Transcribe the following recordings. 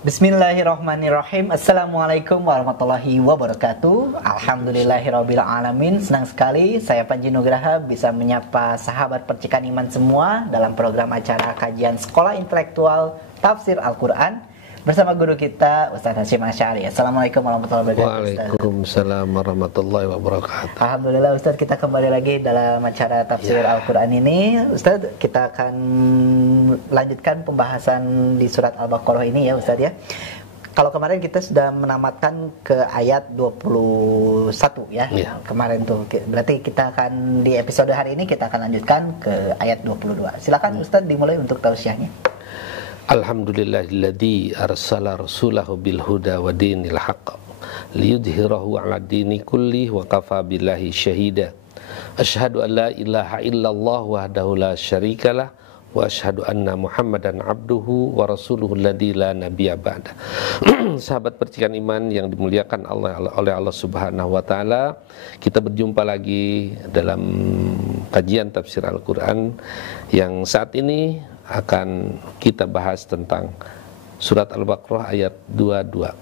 Bismillahirrahmanirrahim. Assalamualaikum warahmatullahi wabarakatuh. Alhamdulillahirabbil alamin. Senang sekali saya Panji Nugraha bisa menyapa sahabat percikan iman semua dalam program acara kajian Sekolah Intelektual Tafsir Al-Qur'an bersama guru kita Ustaz Hasyim Asy'ari. Assalamualaikum warahmatullahi wabarakatuh. Waalaikumsalam warahmatullahi wabarakatuh. Alhamdulillah Ustaz, kita kembali lagi dalam acara Tafsir Al-Qur'an ini. Ustaz, kita akan lanjutkan pembahasan di surat Al-Baqarah ini ya Ustaz ya. Kalau kemarin kita sudah menamatkan ke ayat 21 ya. Kemarin tuh berarti kita akan di episode hari ini kita akan lanjutkan ke ayat 22. Silakan Ustaz dimulai untuk tausiahnya. Alhamdulillahilladzi arsala rasulahu bil huda wa dinil haqq liyudhhirahu 'ala dini kulli wa kafa billahi syahida. Asyhadu an la ilaha illallah wahdahu la syarikalah wa asyhadu anna Muhammadan abduhu wa rasuluhu alladzi la nabiyya ba'da. Sahabat percikan iman yang dimuliakan oleh Allah Subhanahu wa taala, kita berjumpa lagi dalam kajian tafsir Al-Qur'an yang saat ini akan kita bahas tentang surat Al-Baqarah ayat 22.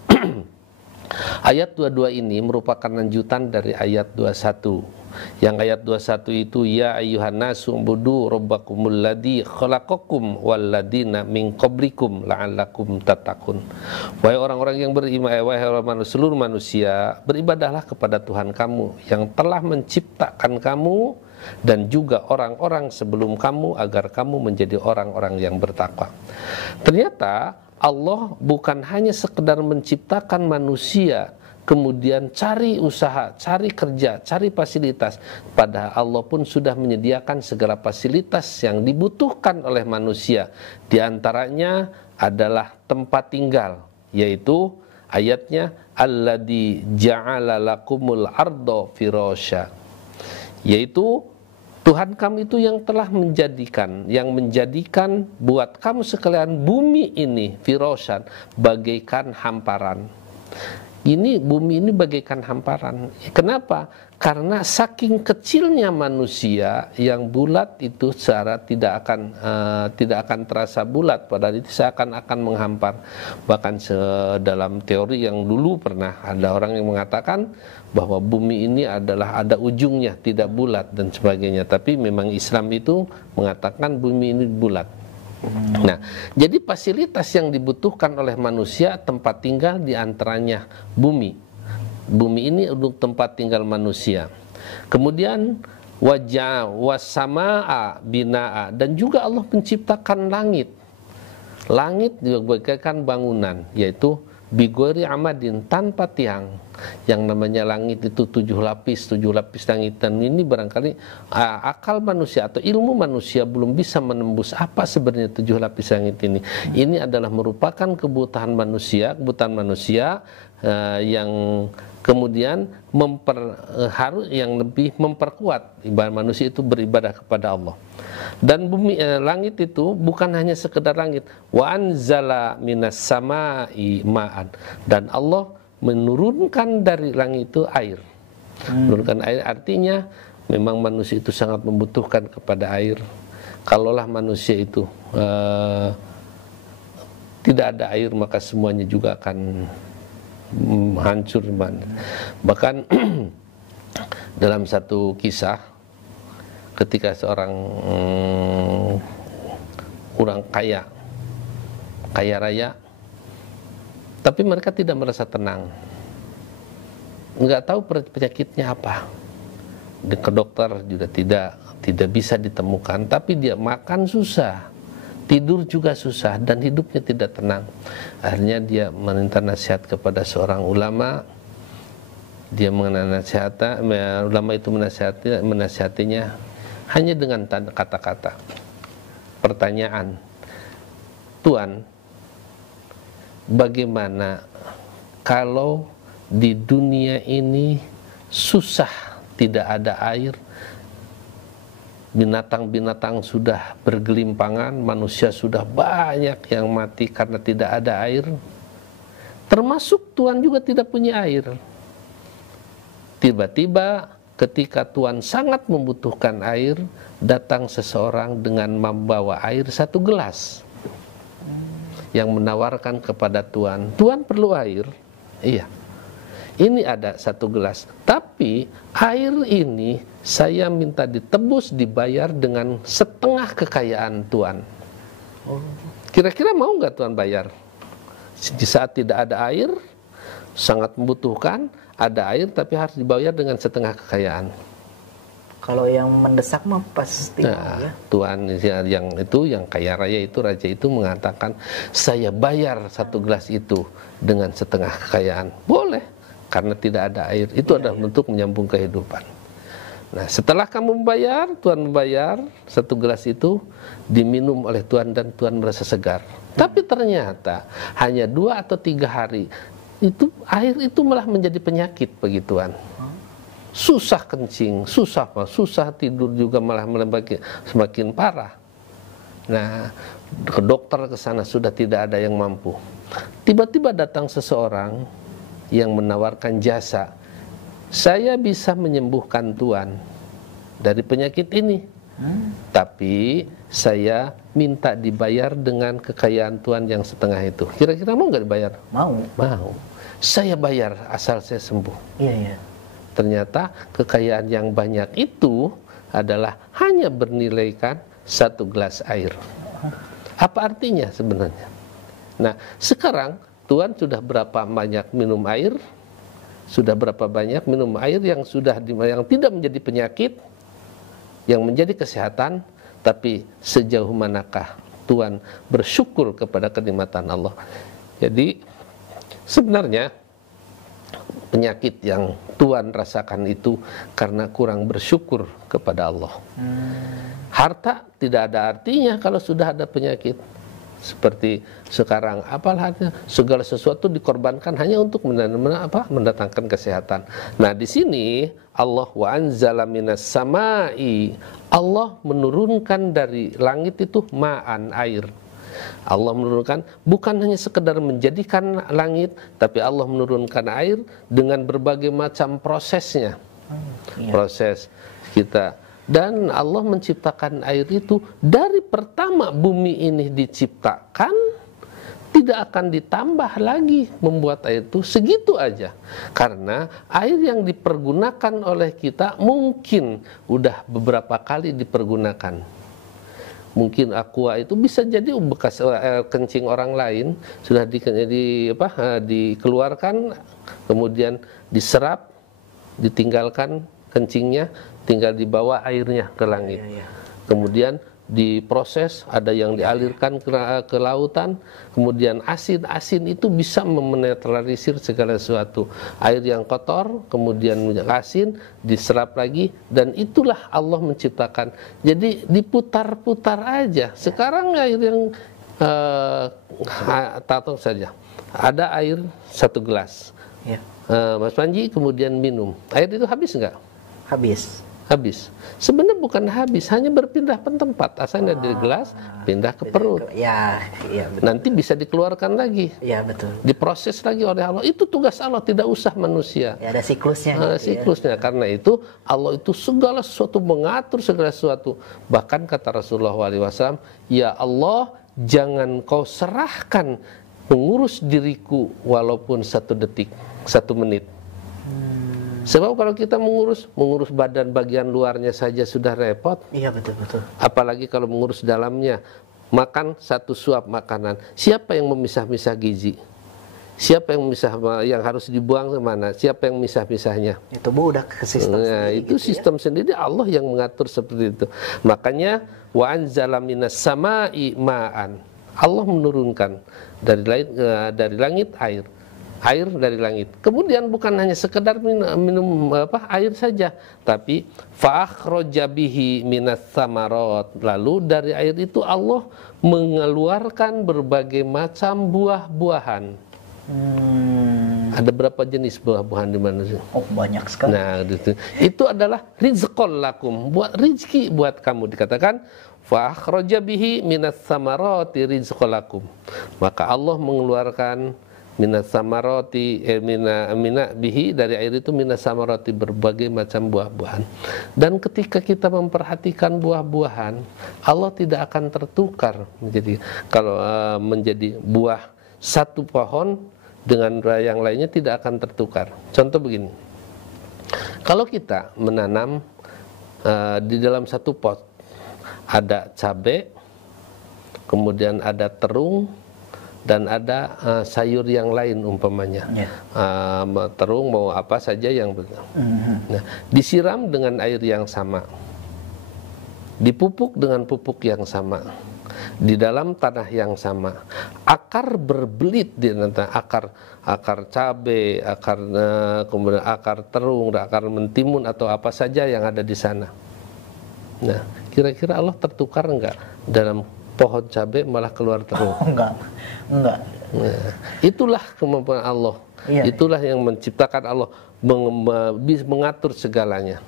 Ayat 22 ini merupakan lanjutan dari ayat 21. Yang ayat 21 itu ya ayyuhan nasu ubudu rabbakumul ladzi khalaqakum walladzina min qablikum la'allakum tattaqun. Wahai orang-orang yang beriman, wahai seluruh manusia, beribadahlah kepada Tuhan kamu yang telah menciptakan kamu dan juga orang-orang sebelum kamu agar kamu menjadi orang-orang yang bertakwa. Ternyata Allah bukan hanya sekedar menciptakan manusia kemudian cari usaha, cari kerja, cari fasilitas. Padahal Allah pun sudah menyediakan segala fasilitas yang dibutuhkan oleh manusia. Di antaranya adalah tempat tinggal, yaitu ayatnya alladzi ja'ala lakumul ardo firasya, yaitu Tuhan kamu itu yang telah menjadikan buat kamu sekalian bumi ini firasyan, bagaikan hamparan. Bumi ini bagaikan hamparan. Kenapa? Karena saking kecilnya manusia yang bulat itu secara tidak akan terasa bulat, padahal itu seakan-akan menghampar. Bahkan dalam teori yang dulu pernah ada orang yang mengatakan bahwa bumi ini adalah ada ujungnya, tidak bulat dan sebagainya. Tapi memang Islam itu mengatakan bumi ini bulat. Nah, jadi fasilitas yang dibutuhkan oleh manusia, tempat tinggal diantaranya bumi. Bumi ini untuk tempat tinggal manusia. Kemudian wajah wasamaa binaa, dan juga Allah menciptakan langit. Langit juga bagaikan bangunan, yaitu bigori amadin, tanpa tiang. Yang namanya langit itu 7 lapis langit, dan ini barangkali akal manusia atau ilmu manusia belum bisa menembus apa sebenarnya 7 lapis langit ini. Ini adalah merupakan kebutuhan manusia yang kemudian harus yang lebih memperkuat ibadah manusia itu beribadah kepada Allah. Dan langit itu bukan hanya sekedar langit. Wa anzala minas samai ma'an, dan Allah menurunkan dari langit itu air. Menurunkan air artinya memang manusia itu sangat membutuhkan kepada air. Kalaulah manusia itu tidak ada air, maka semuanya juga akan hancur. Bahkan dalam satu kisah, ketika seorang orang kaya raya, tapi mereka tidak merasa tenang, nggak tahu penyakitnya apa. Ke dokter juga tidak bisa ditemukan, tapi dia makan susah, tidur juga susah, dan hidupnya tidak tenang. Akhirnya dia meminta nasihat kepada seorang ulama. Dia ulama itu menasihatinya hanya dengan kata-kata. Pertanyaan, Tuan, bagaimana kalau di dunia ini susah, tidak ada air, binatang-binatang sudah bergelimpangan, manusia sudah banyak yang mati karena tidak ada air, termasuk Tuhan juga tidak punya air. Tiba-tiba ketika Tuhan sangat membutuhkan air, datang seseorang dengan membawa air 1 gelas. yang menawarkan kepada Tuan, Tuan perlu air? Iya. Ini ada 1 gelas, tapi air ini saya minta ditebus, dibayar dengan setengah kekayaan Tuan. Kira-kira mau nggak Tuan bayar? Di saat tidak ada air, sangat membutuhkan, ada air tapi harus dibayar dengan setengah kekayaan. Kalau yang mendesak mah pasti ya. Tuan yang itu, yang kaya raya itu, raja itu mengatakan, saya bayar 1 gelas itu dengan setengah kekayaan. Boleh. Karena tidak ada air, itu adalah bentuk menyambung kehidupan. Nah, setelah kamu membayar, Tuhan membayar 1 gelas itu diminum oleh Tuhan dan Tuhan merasa segar. Tapi ternyata hanya 2 atau 3 hari itu air itu malah menjadi penyakit bagi Tuhan. Susah kencing, susah tidur juga, malah semakin parah. Nah, ke dokter ke sana sudah tidak ada yang mampu. Tiba-tiba datang seseorang yang menawarkan jasa, saya bisa menyembuhkan Tuan dari penyakit ini, tapi saya minta dibayar dengan kekayaan Tuan yang setengah itu. Kira-kira mau nggak dibayar? Mau. Saya bayar asal saya sembuh. Iya. Ternyata kekayaan yang banyak itu adalah hanya bernilaikan 1 gelas air. Apa artinya sebenarnya? Nah, sekarang Tuhan sudah berapa banyak minum air? Sudah berapa banyak minum air yang yang tidak menjadi penyakit, yang menjadi kesehatan, tapi sejauh manakah Tuhan bersyukur kepada kenikmatan Allah? Jadi sebenarnya penyakit yang Tuhan rasakan itu karena kurang bersyukur kepada Allah. Harta tidak ada artinya kalau sudah ada penyakit. Seperti sekarang, apalah artinya, segala sesuatu dikorbankan hanya untuk mendatangkan kesehatan. Nah, di sini Allah wa anzala minas samai, Allah menurunkan dari langit itu ma'an, air. Allah menurunkan bukan hanya sekedar menjadikan langit, tapi Allah menurunkan air dengan berbagai macam prosesnya. Proses kita. Dan Allah menciptakan air itu dari pertama bumi ini diciptakan, tidak akan ditambah lagi membuat air itu, segitu aja. Karena air yang dipergunakan oleh kita mungkin udah beberapa kali dipergunakan. Mungkin aqua itu bisa jadi bekas kencing orang lain, sudah dikeluarkan, kemudian diserap, ditinggalkan kencingnya, tinggal dibawa airnya ke langit. Kemudian diproses, ada yang dialirkan ke lautan, kemudian asin itu bisa menetralisir segala sesuatu. Air yang kotor, kemudian asin, diserap lagi, dan itulah Allah menciptakan. Jadi diputar-putar aja. Sekarang air yang tahu saja, ada air 1 gelas. Mas Panji kemudian minum, air itu habis nggak? Habis. Sebenarnya bukan habis, hanya berpindah tempat. Asalnya dari gelas pindah ke perut. Iya, betul. Nanti bisa dikeluarkan lagi. Iya, betul. Diproses lagi oleh Allah. Itu tugas Allah, tidak usah manusia. Ya, ada siklusnya. Siklusnya. Karena itu Allah itu segala sesuatu mengatur segala sesuatu. Bahkan kata Rasulullah SAW, ya Allah, jangan kau serahkan mengurus diriku walaupun 1 detik, 1 menit. Sebab kalau kita mengurus badan bagian luarnya saja sudah repot. Iya, betul. Apalagi kalau mengurus dalamnya. Makan 1 suap makanan. Siapa yang memisah-misah gizi? Siapa yang yang harus dibuang kemana? Siapa yang memisah-misahnya? Itu udah ke sistem sendiri. Itu gitu sistem sendiri, Allah yang mengatur seperti itu. Makanya wa anzala minas samai ma'an. Allah menurunkan dari langit air dari langit. Kemudian bukan hanya sekedar minum air saja, tapi fa'akhraja bihi minas samarat. Lalu dari air itu Allah mengeluarkan berbagai macam buah-buahan. Ada berapa jenis buah-buahan di mana sih? Oh, banyak sekali. Nah, itu adalah rizqul lakum, buat rizki buat kamu. Dikatakan fa'akhraja bihi minas samarati rizqul lakum. Maka Allah mengeluarkan minas samaroti mina bihi, dari air itu minas samaroti, berbagai macam buah-buahan. Dan ketika kita memperhatikan buah-buahan, Allah tidak akan tertukar menjadi, kalau menjadi buah satu pohon dengan yang lainnya tidak akan tertukar. Contoh begini, kalau kita menanam di dalam satu pot ada cabai, kemudian ada terung, dan ada sayur yang lain umpamanya, terung mau apa saja yang nah, disiram dengan air yang sama, dipupuk dengan pupuk yang sama, di dalam tanah yang sama, akar berbelit di antara akar cabai, kemudian akar terung, akar mentimun atau apa saja yang ada di sana. Nah, kira-kira Allah tertukar enggak dalam pohon cabai malah keluar terung? Enggak. Nah, itulah kemampuan Allah. Itulah yang menciptakan Allah, mengatur segalanya.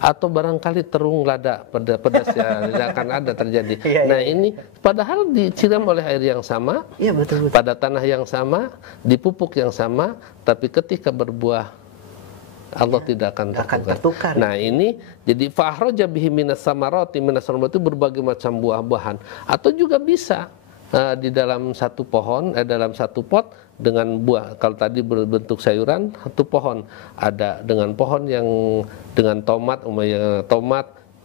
Atau barangkali terung lada pedas ya tidak akan ada terjadi. Nah ini padahal disiram oleh air yang sama, betul. Pada tanah yang sama, dipupuk yang sama, tapi ketika berbuah Allah tidak akan tertukar. Nah ini jadi fa'akhraja bihi minas samarati, itu berbagai macam buah-buahan. Atau juga bisa di dalam satu pohon, dalam satu pot dengan buah. Kalau tadi berbentuk sayuran, satu pohon ada dengan pohon yang dengan tomat,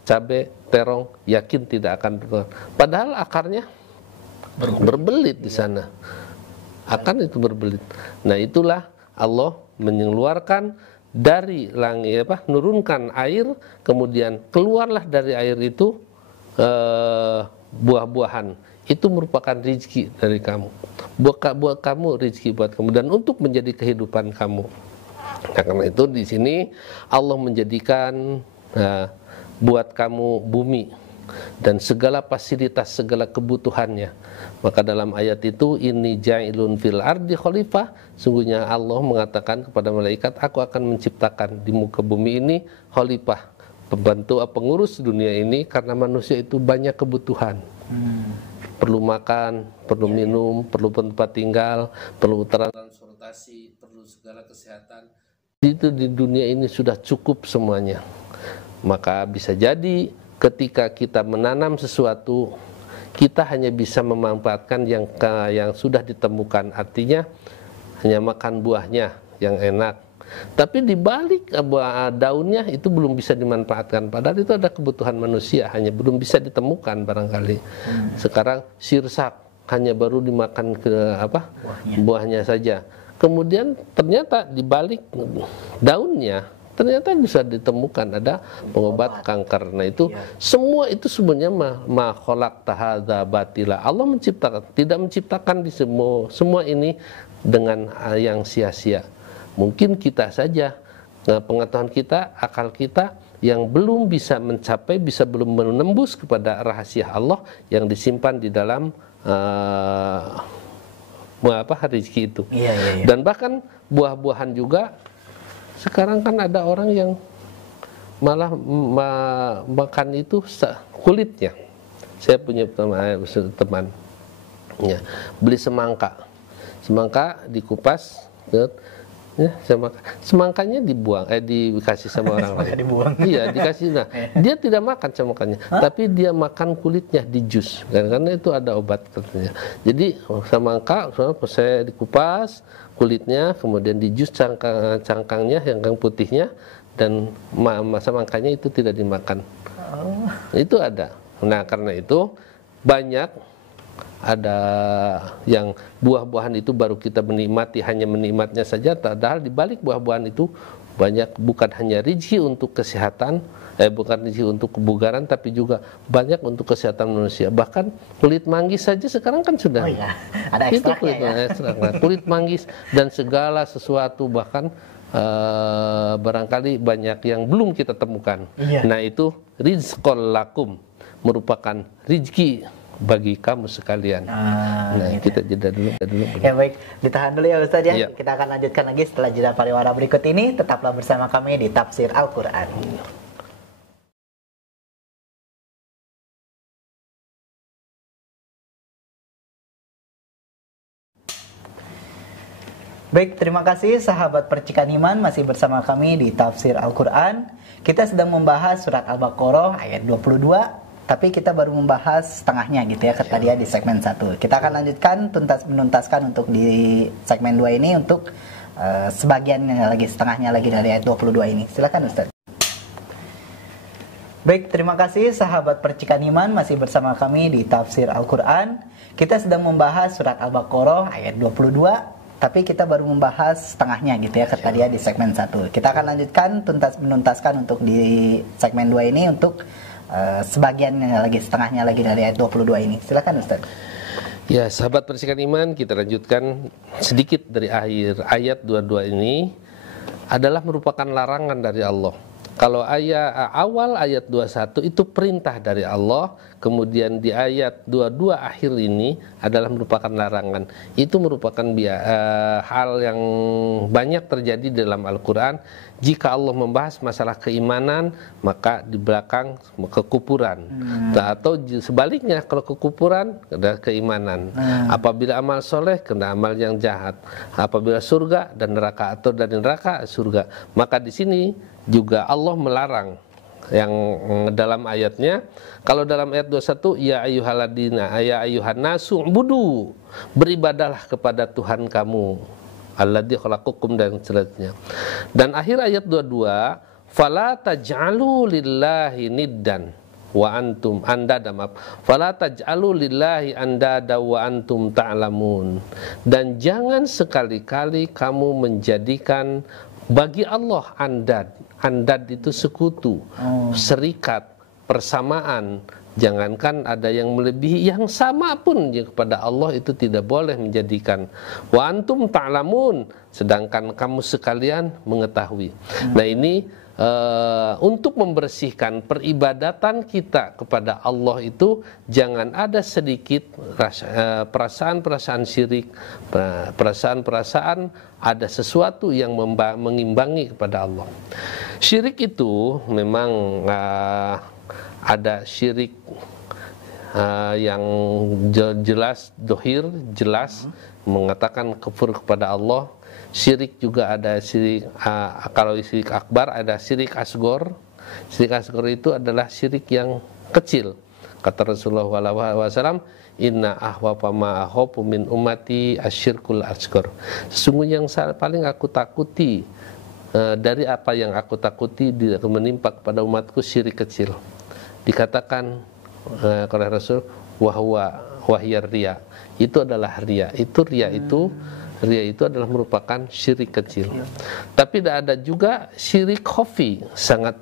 cabai, terong, yakin tidak akan tertukar. Padahal akarnya berbelit di sana. Akan itu berbelit. Nah itulah Allah mengeluarkan dari langit, nurunkan air, kemudian keluarlah dari air itu buah-buahan. Itu merupakan rizki dari kamu. Buat kamu rizki buat kamu dan untuk menjadi kehidupan kamu. Nah, karena itu di sini Allah menjadikan buat kamu bumi dan segala fasilitas, segala kebutuhannya. Maka dalam ayat itu, inni ja'ilun fil ardi khalifah, sungguhnya Allah mengatakan kepada malaikat, aku akan menciptakan di muka bumi ini khalifah, pembantu pengurus dunia ini, karena manusia itu banyak kebutuhan. Perlu makan, perlu minum, perlu tempat tinggal, perlu transportasi, perlu segala kesehatan. Itu di dunia ini sudah cukup semuanya. Maka bisa jadi ketika kita menanam sesuatu, kita hanya bisa memanfaatkan yang sudah ditemukan, artinya hanya makan buahnya yang enak. Tapi di balik daunnya itu belum bisa dimanfaatkan. Padahal itu ada kebutuhan manusia, hanya belum bisa ditemukan barangkali. Sekarang sirsak hanya baru dimakan buahnya saja. Kemudian ternyata di balik daunnya ternyata bisa ditemukan ada pengobat kanker. Nah itu semua itu sebenarnya ma khalaqta hadza batila. Allah menciptakan, tidak menciptakan di semua ini dengan yang sia-sia. Mungkin kita saja, pengetahuan kita, akal kita yang belum bisa mencapai, belum menembus kepada rahasia Allah yang disimpan di dalam rezeki itu. Dan bahkan buah-buahan juga. Sekarang kan ada orang yang malah makan itu kulitnya. Saya punya teman ya, beli semangka dikupas, semangkanya dibuang, dikasih sama orang lain. Iya, dikasih. Nah, dia tidak makan semangkanya, tapi dia makan kulitnya di jus, karena itu ada obat katanya. Jadi semangka saya dikupas kulitnya, kemudian di jus cangkangnya, yang putihnya, dan semangkanya itu tidak dimakan. Itu ada. Nah, karena itu banyak ada yang buah-buahan itu baru kita menikmati, hanya menikmatnya saja, padahal di balik buah-buahan itu banyak, bukan hanya rezeki untuk kesehatan, bukan rezeki untuk kebugaran, tapi juga banyak untuk kesehatan manusia. Bahkan kulit manggis saja sekarang kan sudah ada ekstraknya, ekstrak. Kulit manggis dan segala sesuatu, bahkan barangkali banyak yang belum kita temukan. Nah itu rizqul lakum, merupakan rezeki bagi kamu sekalian. Nah, kita jeda dulu. Ya baik, ditahan dulu ya Ustaz ya. Kita akan lanjutkan lagi setelah jeda pariwara berikut ini. Tetaplah bersama kami di Tafsir Al-Quran. Baik, terima kasih sahabat Percikan Iman, masih bersama kami di Tafsir Al-Quran. Kita sedang membahas surat Al-Baqarah ayat 22, tapi kita baru membahas setengahnya gitu ya, tadi ya di segmen 1. Kita akan lanjutkan menuntaskan untuk di segmen 2 ini untuk sebagiannya lagi, setengahnya lagi dari ayat 22 ini. Silakan Ustaz. Baik, terima kasih sahabat Percikan Iman, masih bersama kami di Tafsir Al-Quran. Kita sedang membahas surat Al-Baqarah ayat 22, tapi kita baru membahas setengahnya gitu ya, tadi ya di segmen 1. Kita akan lanjutkan menuntaskan untuk di segmen 2 ini untuk sebagiannya lagi, setengahnya lagi dari ayat 22 ini. Silakan Ustaz. Ya, sahabat Percikan Iman, kita lanjutkan sedikit dari akhir ayat 22 ini adalah merupakan larangan dari Allah. Kalau awal ayat 21 itu perintah dari Allah, kemudian di ayat 22 akhir ini adalah merupakan larangan. Itu merupakan hal yang banyak terjadi dalam Al-Quran. Jika Allah membahas masalah keimanan, maka di belakang kekufuran. Atau sebaliknya, kalau kekufuran ada keimanan. Apabila amal soleh, kena amal yang jahat. Apabila surga dan neraka, atau dari neraka surga. Maka di sini juga Allah melarang yang dalam ayatnya. Kalau dalam ayat 21, ya ayyuhaladina ya ayyuhan nasu budu, beribadahlah kepada Tuhan kamu alladzi khalaqakum dan seterusnya. Dan akhir ayat 22, fala taj'alu lillahi niddan wa antum andada, fala taj'alu lillahi andada wa antum ta'lamun. Dan jangan sekali-kali kamu menjadikan bagi Allah andad. Andad itu sekutu, serikat, persamaan. Jangankan ada yang melebihi, yang sama pun kepada Allah itu tidak boleh menjadikan. Wa antum ta'lamun, sedangkan kamu sekalian mengetahui. Nah ini untuk membersihkan peribadatan kita kepada Allah itu jangan ada sedikit perasaan-perasaan syirik, perasaan-perasaan ada sesuatu yang mengimbangi kepada Allah. Syirik itu memang ada syirik yang jelas, dohir, jelas mengatakan kufur kepada Allah. Syirik juga ada syirik, kalau syirik akbar ada syirik asgor. Syirik asgor itu adalah syirik yang kecil. Kata Rasulullah SAW, inna ahwafa ma akhafu min ummati asyirkul asgor. Sesungguhnya yang paling aku takuti dari apa yang aku takuti menimpa kepada umatku syirik kecil. Dikatakan oleh Rasul, wahyar riya. Itu adalah riya. Riya itu adalah merupakan syirik kecil. Tapi ada juga syirik khafi, sangat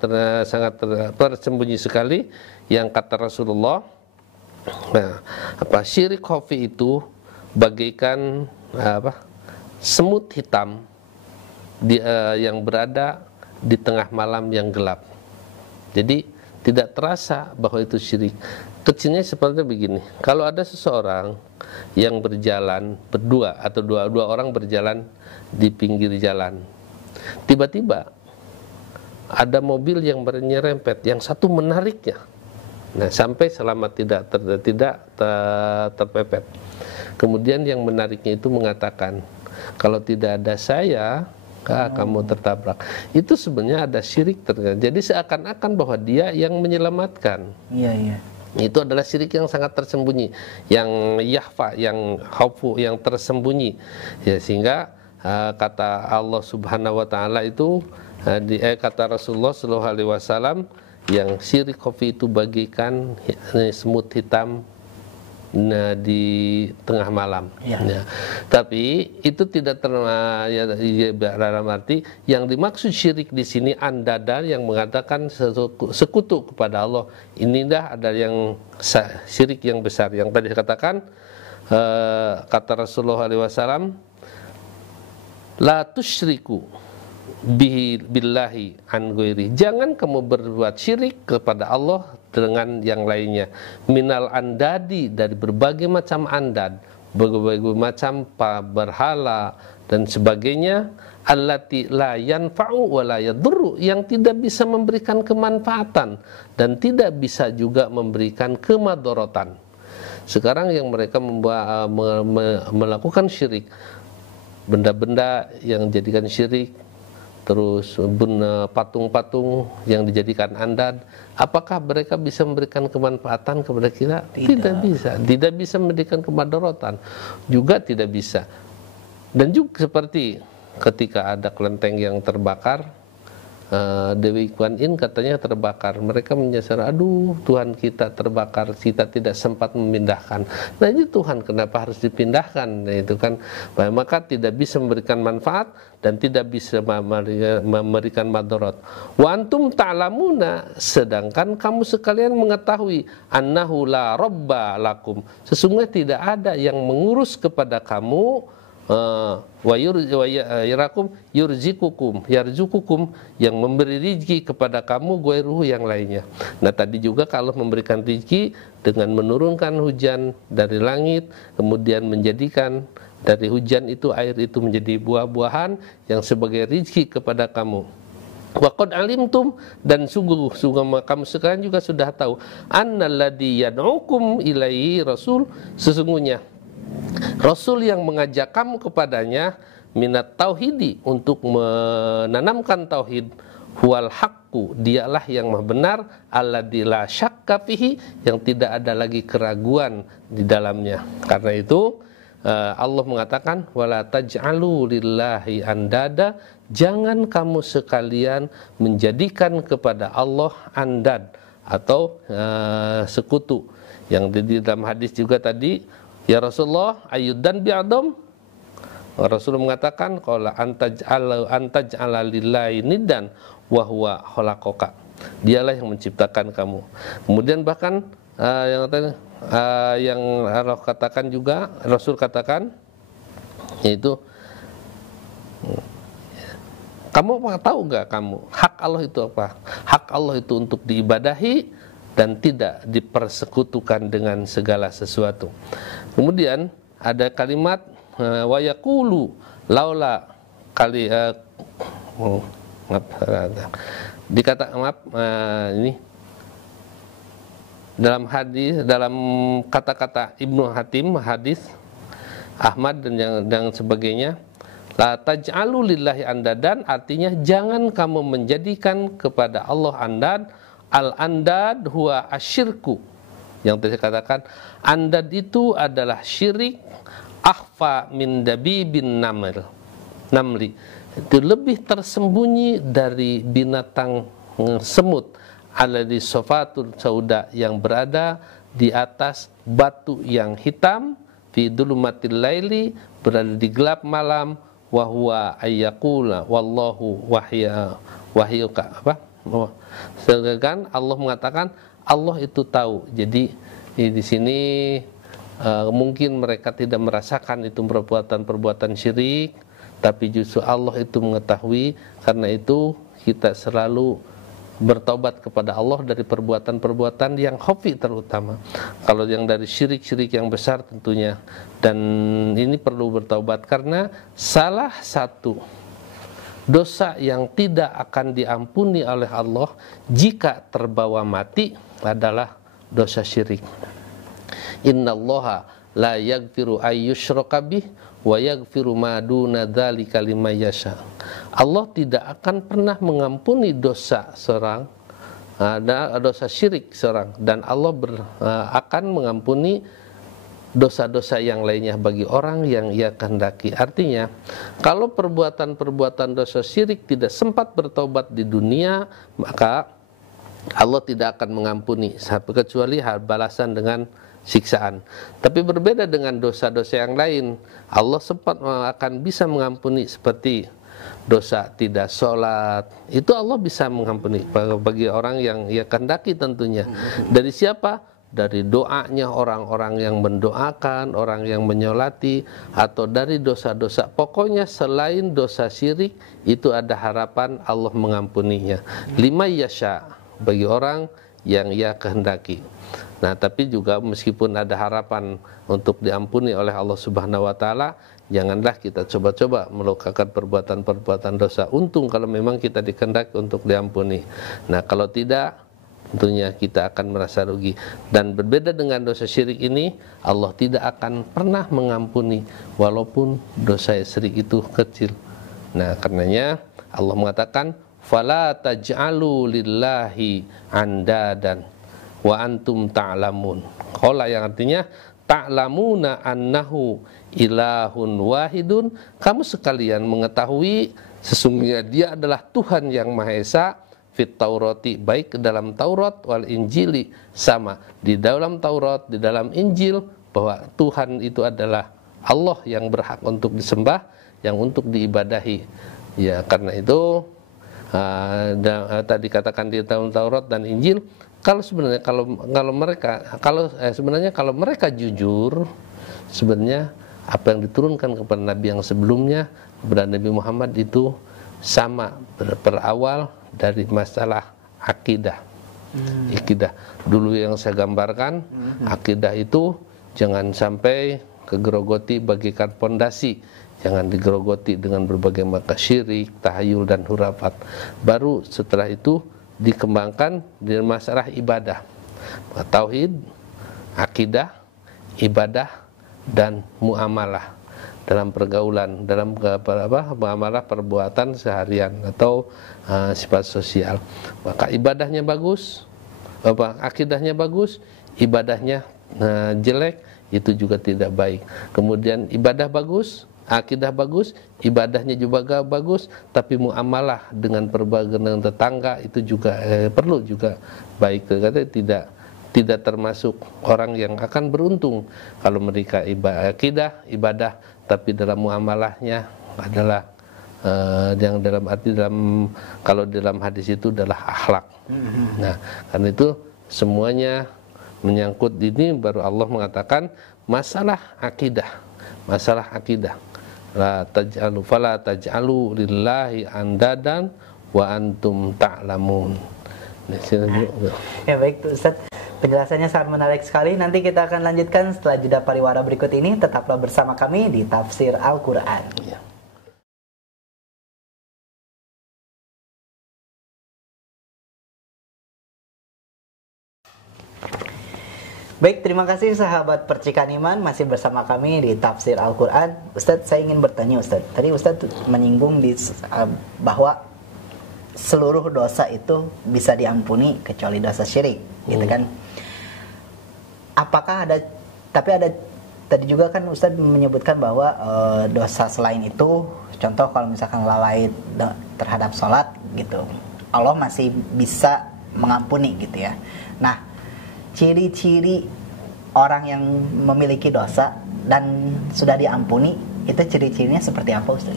tersembunyi sekali, yang kata Rasulullah, syirik khafi itu bagaikan semut hitam yang berada di tengah malam yang gelap. Jadi tidak terasa bahwa itu syirik. Kecilnya seperti begini. Kalau ada seseorang yang berjalan berdua atau dua orang berjalan di pinggir jalan, tiba-tiba ada mobil yang menyerempet, yang satu menariknya. Nah, sampai selamat tidak terpepet. Kemudian yang menariknya itu mengatakan, kalau tidak ada saya, kamu tertabrak. Itu sebenarnya ada syirik terjadi. Jadi seakan-akan bahwa dia yang menyelamatkan. Iya. Itu adalah syirik yang sangat tersembunyi, yang yahfa, yang khaufu, yang tersembunyi. Ya, sehingga kata Allah Subhanahu wa taala itu kata Rasulullah sallallahu alaihi wasallam, yang syirik khafi itu bagaikan semut hitam di tengah malam. Ya. Tapi itu tidak dalam arti yang dimaksud syirik di sini andada, yang mengatakan sekutu kepada Allah. Inilah ada yang syirik yang besar yang tadi dikatakan, kata Rasulullah SAW, la tusyriku billahi an ghairi. Jangan kamu berbuat syirik kepada Allah dengan yang lainnya. Minal andadi, dari berbagai macam andad, berbagai macam berhala dan sebagainya. Allati la yanfa'u wa la yadurru, yang tidak bisa memberikan kemanfaatan dan tidak bisa juga memberikan kemadorotan. Sekarang yang mereka melakukan syirik benda-benda yang dijadikan syirik, terus patung-patung yang dijadikan andad, apakah mereka bisa memberikan kemanfaatan kepada kita? Tidak bisa. Tidak bisa memberikan kemudaratan, juga tidak bisa. Dan juga seperti ketika ada kelenteng yang terbakar, Dewi Kuan Yin katanya terbakar. Mereka menyesal, aduh Tuhan kita terbakar, kita tidak sempat memindahkan. Nah ini Tuhan kenapa harus dipindahkan? Nah, itu kan, maka tidak bisa memberikan manfaat dan tidak bisa memberikan madarat. Wa antum ta'lamuna, sedangkan kamu sekalian mengetahui annahu la robba lakum, sesungguhnya tidak ada yang mengurus kepada kamu, wa yarzukukum, yang memberi rezeki kepada kamu, ghairuhu, yang lainnya. Nah tadi juga kalau memberikan rezeki dengan menurunkan hujan dari langit, kemudian menjadikan dari hujan itu air itu menjadi buah-buahan yang sebagai rezeki kepada kamu. Waqad alimtum, dan sungguh kamu sekarang juga sudah tahu, annalladzi yad'ukum ilaihi rasul, sesungguhnya Rasul yang mengajak kamu kepadanya, minat tauhidi, untuk menanamkan tauhid, huwal haqqu, dialah yang maha benar, alladzi la syakka fihi, yang tidak ada lagi keraguan di dalamnya. Karena itu Allah mengatakan, wala taj'alu lillahi andada, jangan kamu sekalian menjadikan kepada Allah andad atau sekutu. Yang di dalam hadis juga tadi, ya Rasulullah, ayyudan bi'adam, Rasulullah mengatakan, qala antaj'ala lillahi niddan wa huwa khalaqaka, dialah yang menciptakan kamu. Kemudian bahkan yang Allah katakan juga, Rasul katakan, yaitu, kamu tahu enggak kamu hak Allah itu apa? Hak Allah itu untuk diibadahi dan tidak dipersekutukan dengan segala sesuatu. Kemudian ada kalimat wa yaqulu laula kali ini dalam hadis, dalam kata-kata Ibnu Hatim, hadis Ahmad dan sebagainya, la taj'alu lillahi andadan, artinya jangan kamu menjadikan kepada Allah andad. Al-andad huwa asyirku, yang tadi saya katakan, andad itu adalah syirik, akhfa min dabibin namli, itu lebih tersembunyi dari binatang semut, alladhi sofatul sauda, yang berada di atas batu yang hitam, fi dulumatil laili, berada di gelap malam, wa huwa ayyaqula wallahu wahyuka, apa? Sedangkan Allah mengatakan Allah itu tahu. Jadi di sini mungkin mereka tidak merasakan itu perbuatan syirik, tapi justru Allah itu mengetahui. Karena itu kita selalu bertaubat kepada Allah dari perbuatan-perbuatan yang khafi terutama. Kalau yang dari syirik-syirik yang besar tentunya, dan ini perlu bertaubat, karena salah satu dosa yang tidak akan diampuni oleh Allah jika terbawa mati adalah dosa syirik. Innallaha la yaghfiru ayyushraka bih wa yaghfiru ma duna dzalika liman yasha. Allah tidak akan pernah mengampuni dosa seorang, dosa syirik seorang, dan Allah akan mengampuni dosa-dosa yang lainnya bagi orang yang Ia kehendaki. Artinya, kalau perbuatan-perbuatan dosa syirik tidak sempat bertobat di dunia, maka Allah tidak akan mengampuni, kecuali balasan dengan siksaan. Tapi berbeda dengan dosa-dosa yang lain, Allah sempat akan bisa mengampuni, seperti dosa tidak sholat, itu Allah bisa mengampuni bagi orang yang Ia kehendaki tentunya. Dari siapa? Dari doanya orang-orang yang mendoakan, orang yang menyolati, atau dari dosa-dosa. Pokoknya selain dosa syirik, itu ada harapan Allah mengampuninya. Lima yasha, bagi orang yang Ia kehendaki. Nah, tapi juga meskipun ada harapan untuk diampuni oleh Allah Subhanahu wa taala, janganlah kita coba-coba melakukan perbuatan-perbuatan dosa. Untung kalau memang kita dikehendaki untuk diampuni. Nah, kalau tidak, tentunya kita akan merasa rugi. Dan berbeda dengan dosa syirik ini, Allah tidak akan pernah mengampuni walaupun dosa syirik itu kecil. Nah, karenanya Allah mengatakan fala taj'alu lillahi andadan wa antum ta'lamun. Qala yang artinya ta'lamuna annahu ilahun wahidun, kamu sekalian mengetahui sesungguhnya dia adalah Tuhan yang Maha Esa, fit Taurati, baik dalam Taurat wal Injili, sama di dalam Taurat, di dalam Injil, bahwa Tuhan itu adalah Allah yang berhak untuk disembah, yang untuk diibadahi. Ya, karena itu tadi katakan di dalam Taurat dan Injil, sebenarnya kalau mereka jujur, sebenarnya apa yang diturunkan kepada Nabi yang sebelumnya, kepada Nabi Muhammad itu sama, berawal dari masalah akidah. Akidah dulu yang saya gambarkan, akidah itu jangan sampai kegerogoti bagikan pondasi, jangan digerogoti dengan berbagai macam syirik, tahayul dan hurafat. Baru setelah itu dikembangkan di masalah ibadah, tauhid, akidah, ibadah dan muamalah dalam pergaulan, dalam muamalah perbuatan seharian atau sifat sosial. Maka ibadahnya bagus, akidahnya bagus, ibadahnya jelek, itu juga tidak baik. Kemudian ibadah bagus, akidah bagus, ibadahnya juga bagus, tapi muamalah dengan dengan tetangga itu juga perlu juga baik. Katanya tidak termasuk orang yang akan beruntung kalau mereka akidah, ibadah, tapi dalam muamalahnya adalah yang dalam arti kalau dalam hadis itu adalah akhlak. Nah, karena itu semuanya menyangkut ini, baru Allah mengatakan masalah akidah. Fala taj'alu lillahi andadan wa antum ta'lamun. Ya baik Ustaz, penjelasannya sangat menarik sekali. Nanti kita akan lanjutkan setelah jeda pariwara berikut ini. Tetaplah bersama kami di Tafsir Al-Quran. Ya. Baik, terima kasih sahabat Percikan Iman, masih bersama kami di Tafsir Al-Quran. Ustadz, saya ingin bertanya Ustadz. Tadi Ustadz menyinggung bahwa seluruh dosa itu bisa diampuni kecuali dosa syirik, gitu kan? Apakah tapi ada tadi juga kan Ustadz menyebutkan bahwa dosa selain itu, contoh kalau misalkan lalai terhadap sholat gitu, Allah masih bisa mengampuni gitu ya. Nah, ciri-ciri orang yang memiliki dosa dan sudah diampuni, itu ciri-cirinya seperti apa Ustaz?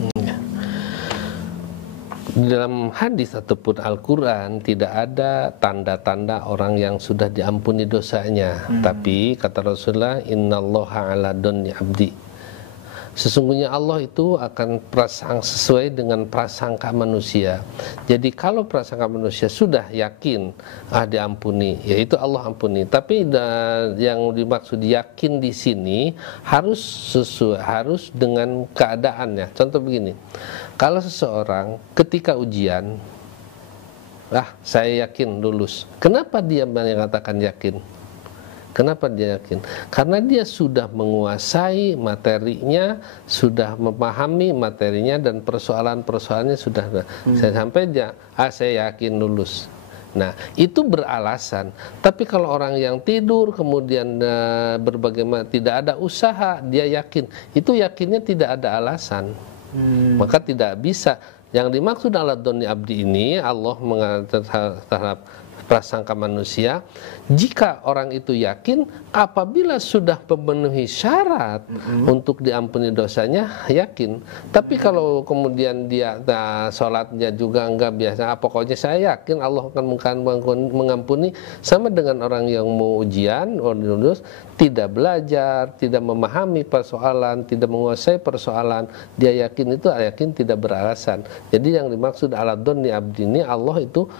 Di dalam hadis ataupun Al-Quran tidak ada tanda-tanda orang yang sudah diampuni dosanya. Tapi kata Rasulullah, innallaha ala donni abdi, sesungguhnya Allah itu akan sesuai dengan prasangka manusia. Jadi kalau prasangka manusia sudah yakin diampuni, yaitu Allah ampuni. Tapi yang dimaksud yakin di sini harus sesuai, harus dengan keadaannya. Contoh begini, kalau seseorang ketika ujian, saya yakin lulus. Kenapa dia mengatakan yakin? Kenapa dia yakin? Karena dia sudah menguasai materinya, sudah memahami materinya, dan persoalan-persoalannya sudah. Sampai dia, saya yakin lulus. Nah, itu beralasan. Tapi kalau orang yang tidur kemudian berbagai tidak ada usaha, dia yakin. Itu yakinnya tidak ada alasan. Maka tidak bisa. Yang dimaksud ala doni abdi ini, Allah mengatakan terhadap prasangka manusia, jika orang itu yakin apabila sudah memenuhi syarat untuk diampuni dosanya, yakin. Tapi kalau kemudian dia sholatnya juga enggak biasa, pokoknya saya yakin Allah akan mengampuni, sama dengan orang yang mau ujian, lulus, tidak belajar, tidak memahami persoalan, tidak menguasai persoalan, dia yakin itu yakin tidak beralasan. Jadi yang dimaksud ala donni abdi ini, Allah itu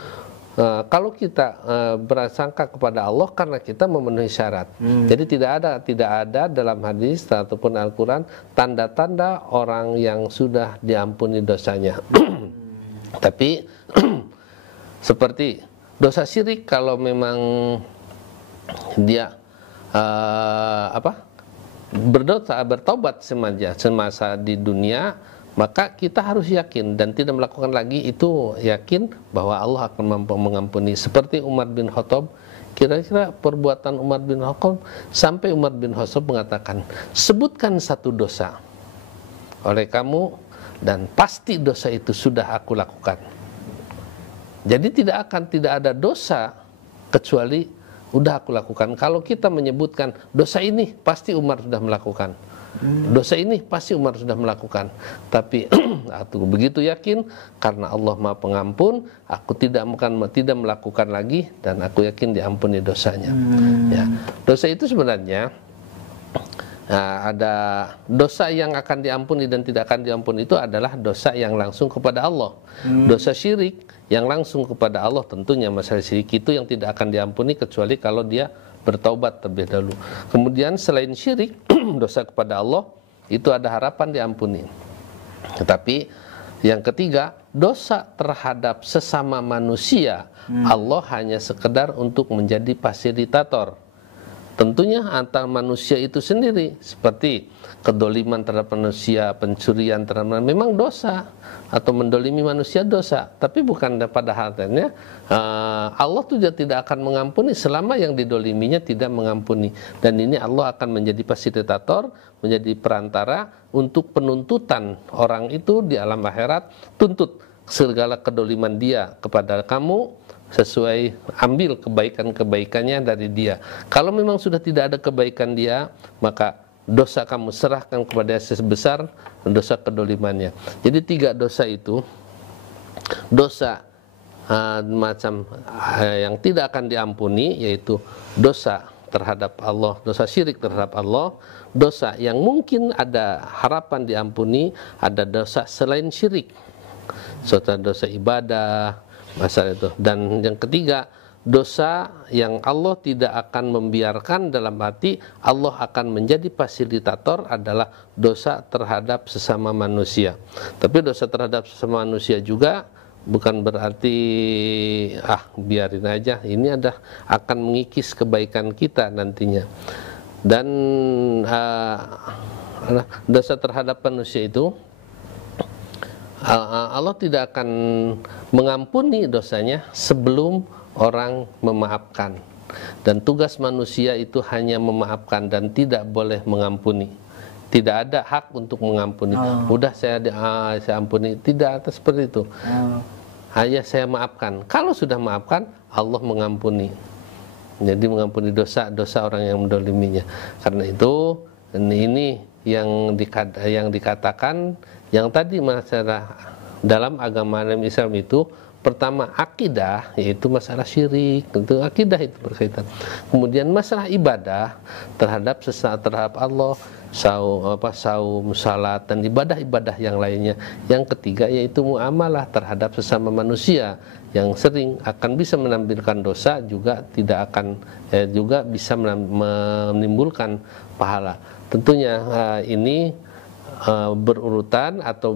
kalau kita bersangka kepada Allah karena kita memenuhi syarat. Jadi tidak ada dalam hadis ataupun Al-Quran tanda-tanda orang yang sudah diampuni dosanya. Tapi seperti dosa syirik kalau memang dia bertobat semasa di dunia, maka kita harus yakin dan tidak melakukan lagi itu, yakin bahwa Allah akan mampu mengampuni. Seperti Umar bin Khattab, kira-kira perbuatan Umar bin Khattab sampai Umar bin Khattab mengatakan, sebutkan satu dosa oleh kamu dan pasti dosa itu sudah aku lakukan. Jadi tidak ada dosa kecuali udah aku lakukan. Kalau kita menyebutkan dosa ini pasti Umar sudah melakukan, dosa ini pasti Umar sudah melakukan, tapi aku begitu yakin karena Allah Maha Pengampun, aku tidak melakukan lagi dan aku yakin diampuni dosanya. Ya. Dosa itu sebenarnya ada dosa yang akan diampuni dan tidak akan diampuni, itu adalah dosa yang langsung kepada Allah. Dosa syirik yang langsung kepada Allah, tentunya masalah syirik itu yang tidak akan diampuni kecuali kalau dia bertaubat terlebih dahulu. Kemudian selain syirik, dosa kepada Allah itu ada harapan diampuni. Tetapi yang ketiga, dosa terhadap sesama manusia, Allah hanya sekedar untuk menjadi fasilitator. Tentunya antar manusia itu sendiri, seperti kedoliman terhadap manusia, pencurian terhadap manusia, memang dosa, atau mendolimi manusia dosa, tapi bukan pada halnya Allah juga tidak akan mengampuni selama yang didoliminya tidak mengampuni. Dan ini Allah akan menjadi fasilitator, menjadi perantara untuk penuntutan orang itu di alam akhirat. Tuntut segala kedoliman dia kepada kamu, sesuai, ambil kebaikan-kebaikannya dari dia. Kalau memang sudah tidak ada kebaikan dia, maka dosa kamu serahkan kepada sebesar dosa kedolimannya. Jadi 3 dosa itu, dosa macam yang tidak akan diampuni, yaitu dosa terhadap Allah, dosa syirik terhadap Allah, dosa yang mungkin ada harapan diampuni, ada dosa selain syirik, dosa ibadah, masalah itu. Dan yang ketiga, dosa yang Allah tidak akan membiarkan, dalam arti Allah akan menjadi fasilitator, adalah dosa terhadap sesama manusia. Tapi dosa terhadap sesama manusia juga bukan berarti biarin aja, ini akan mengikis kebaikan kita nantinya. Dan dosa terhadap manusia itu Allah tidak akan mengampuni dosanya sebelum orang memaafkan. Dan tugas manusia itu hanya memaafkan dan tidak boleh mengampuni. Tidak ada hak untuk mengampuni. Udah saya ampuni, tidak ada seperti itu. Hanya saya maafkan. Kalau sudah maafkan, Allah mengampuni. Jadi mengampuni dosa orang yang mendoliminya. Karena itu ini yang dikatakan, yang tadi masalah dalam agama Islam itu, pertama akidah, yaitu masalah syirik, tentu akidah itu berkaitan. Kemudian masalah ibadah terhadap Allah, saum, salat, dan ibadah-ibadah yang lainnya. Yang ketiga yaitu muamalah terhadap sesama manusia, yang sering akan bisa menampilkan dosa, juga tidak akan juga bisa menimbulkan pahala. Tentunya ini berurutan atau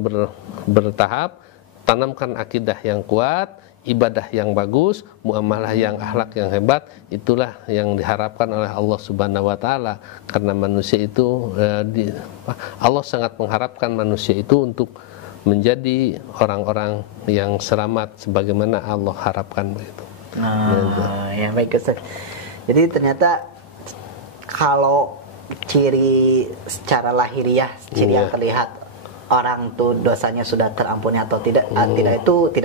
bertahap. Tanamkan akidah yang kuat, ibadah yang bagus, muamalah yang akhlak yang hebat. Itulah yang diharapkan oleh Allah Subhanahu wa Ta'ala. Karena manusia itu Allah sangat mengharapkan manusia itu untuk menjadi orang-orang yang selamat sebagaimana Allah harapkan begitu. Ya baik Ustaz. Jadi ternyata kalau ciri secara lahiriah, ciri yang terlihat orang tuh dosanya sudah terampuni atau tidak, tidak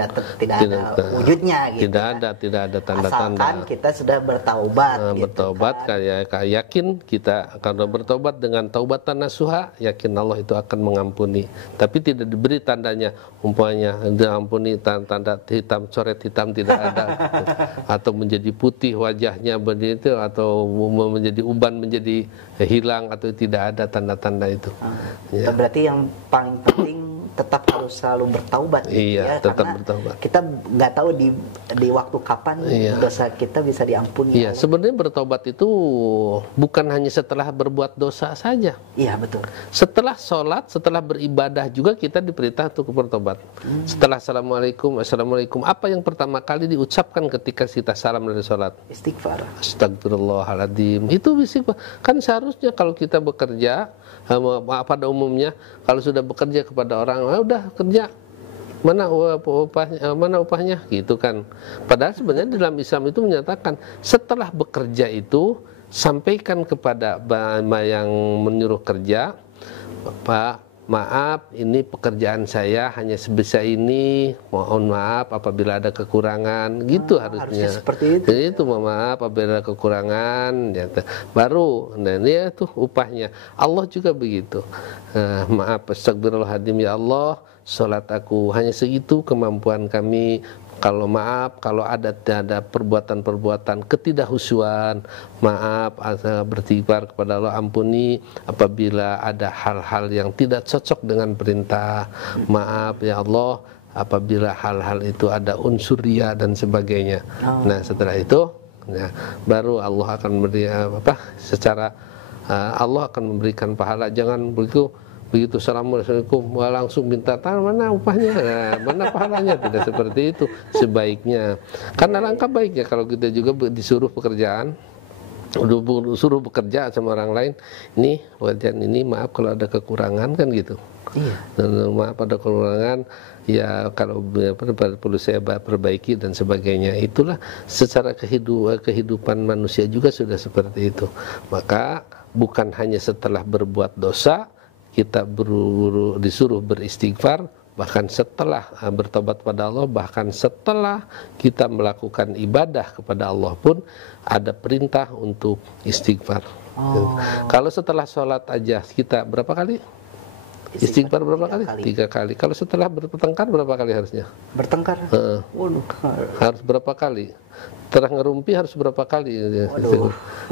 ada wujudnya gitu. Tidak ada tanda-tanda. Asalkan kita sudah bertaubat gitu, bertaubat kan? Yakin kita kalau bertaubat dengan taubatan nasuha, yakin Allah itu akan mengampuni. Tapi tidak diberi tandanya, umpamanya diampuni tanda hitam, coret hitam, tidak ada gitu. Atau menjadi putih wajahnya begitu, atau menjadi uban menjadi hilang, atau tidak ada tanda-tanda itu. Berarti yang paling penting tetap harus selalu bertaubat. Iya, ya, tetap karena bertaubat. kita nggak tahu di waktu kapan dosa kita bisa diampuni. Iya, sebenarnya bertobat itu bukan hanya setelah berbuat dosa saja. Iya, betul. Setelah sholat, setelah beribadah juga kita diperintah untuk bertobat. Setelah assalamualaikum, apa yang pertama kali diucapkan ketika kita salam dari sholat? Istighfar. Astagfirullahaladzim. Itu istighfar. Kan seharusnya kalau kita bekerja, pada umumnya kalau sudah bekerja kepada orang, udah kerja, mana upahnya gitu kan. Padahal sebenarnya dalam Islam itu menyatakan setelah bekerja itu sampaikan kepada yang menyuruh kerja, Pak, maaf, ini pekerjaan saya hanya sebisa ini, mohon maaf apabila ada kekurangan, gitu harusnya. Seperti itu. Jadi itu maaf apabila ada kekurangan, ya, baru, dan ya itu upahnya. Allah juga begitu. Maaf, astagfirullahaladzim ya Allah, sholat aku hanya segitu kemampuan kami. Kalau maaf, kalau ada perbuatan-perbuatan ketidakhusyuan, maaf, beristighfar kepada Allah, ampuni apabila ada hal-hal yang tidak cocok dengan perintah, maaf ya Allah apabila hal-hal itu ada unsur riya dan sebagainya. Nah setelah itu, ya, baru Allah akan memberi Allah akan memberikan pahala. Jangan begitu assalamualaikum langsung minta mana upahnya, mana pahalanya, tidak seperti itu. Sebaiknya, karena langkah baiknya kalau kita juga disuruh pekerjaan, suruh bekerja sama orang lain, ini wajan ini maaf kalau ada kekurangan kan gitu. Iya. Maaf ada kekurangan, ya kalau perlu saya perbaiki dan sebagainya. Itulah secara kehidupan manusia juga sudah seperti itu. Maka bukan hanya setelah berbuat dosa kita disuruh beristighfar, bahkan setelah bertobat pada Allah, bahkan setelah kita melakukan ibadah kepada Allah pun ada perintah untuk istighfar. Kalau setelah sholat aja kita berapa kali? Istighfar berapa kali? 3 kali. Kalau setelah bertengkar berapa kali harusnya? Bertengkar? Harus berapa kali? Terang ngerumpi harus berapa kali?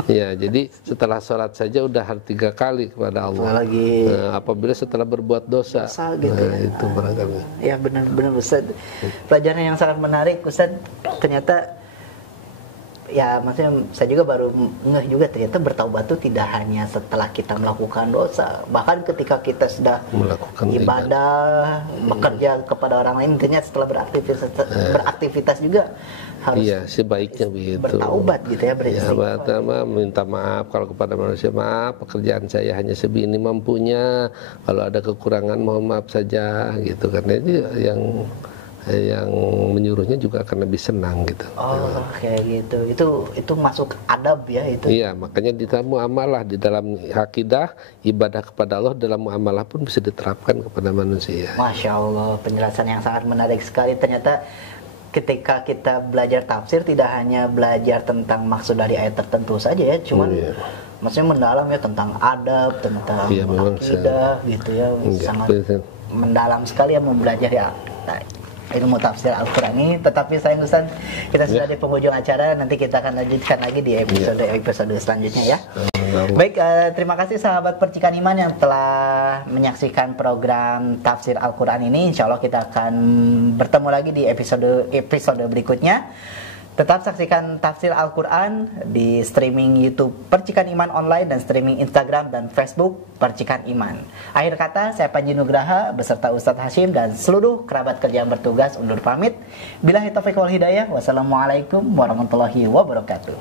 Ya, jadi setelah sholat saja udah harus 3 kali kepada Allah. Apabila setelah berbuat dosa gitu, itu barangkali. Ya benar-benar Ustaz. Pelajaran yang sangat menarik Ustaz. Ternyata ya maksudnya saya juga baru ngeh juga ternyata bertaubat itu tidak hanya setelah kita melakukan dosa, bahkan ketika kita sudah melakukan ibadah, bekerja kepada orang lain, ternyata setelah beraktivitas juga harus sebaiknya begitu. Bertaubat gitu ya, beristighfar. Ya, minta maaf kalau kepada manusia, maaf pekerjaan saya hanya segini mampunya, kalau ada kekurangan mohon maaf saja gitu, karena itu yang menyuruhnya juga akan lebih senang gitu. Kayak gitu. Itu masuk adab ya itu. Iya, makanya di dalam muamalah, di dalam akidah, ibadah kepada Allah dalam muamalah pun bisa diterapkan kepada manusia. Masya Allah, penjelasan yang sangat menarik sekali. Ternyata ketika kita belajar tafsir tidak hanya belajar tentang maksud dari ayat tertentu saja ya, cuman maksudnya mendalam ya tentang adab, tentang akidah gitu ya. Sangat mendalam sekali ya mempelajari ilmu tafsir Al-Quran ini. Tetapi sayang Ustaz, kita sudah di penghujung acara. Nanti kita akan lanjutkan lagi di episode selanjutnya ya. Baik, terima kasih sahabat Percikan Iman yang telah menyaksikan program tafsir Al-Quran ini. Insya Allah kita akan bertemu lagi di episode berikutnya. Tetap saksikan tafsir Al-Quran di streaming YouTube Percikan Iman Online dan streaming Instagram dan Facebook Percikan Iman. Akhir kata, saya Panji Nugraha beserta Ustadz Hashim dan seluruh kerabat kerja yang bertugas undur pamit. Billahi taufiq wal hidayah. Wassalamualaikum warahmatullahi wabarakatuh.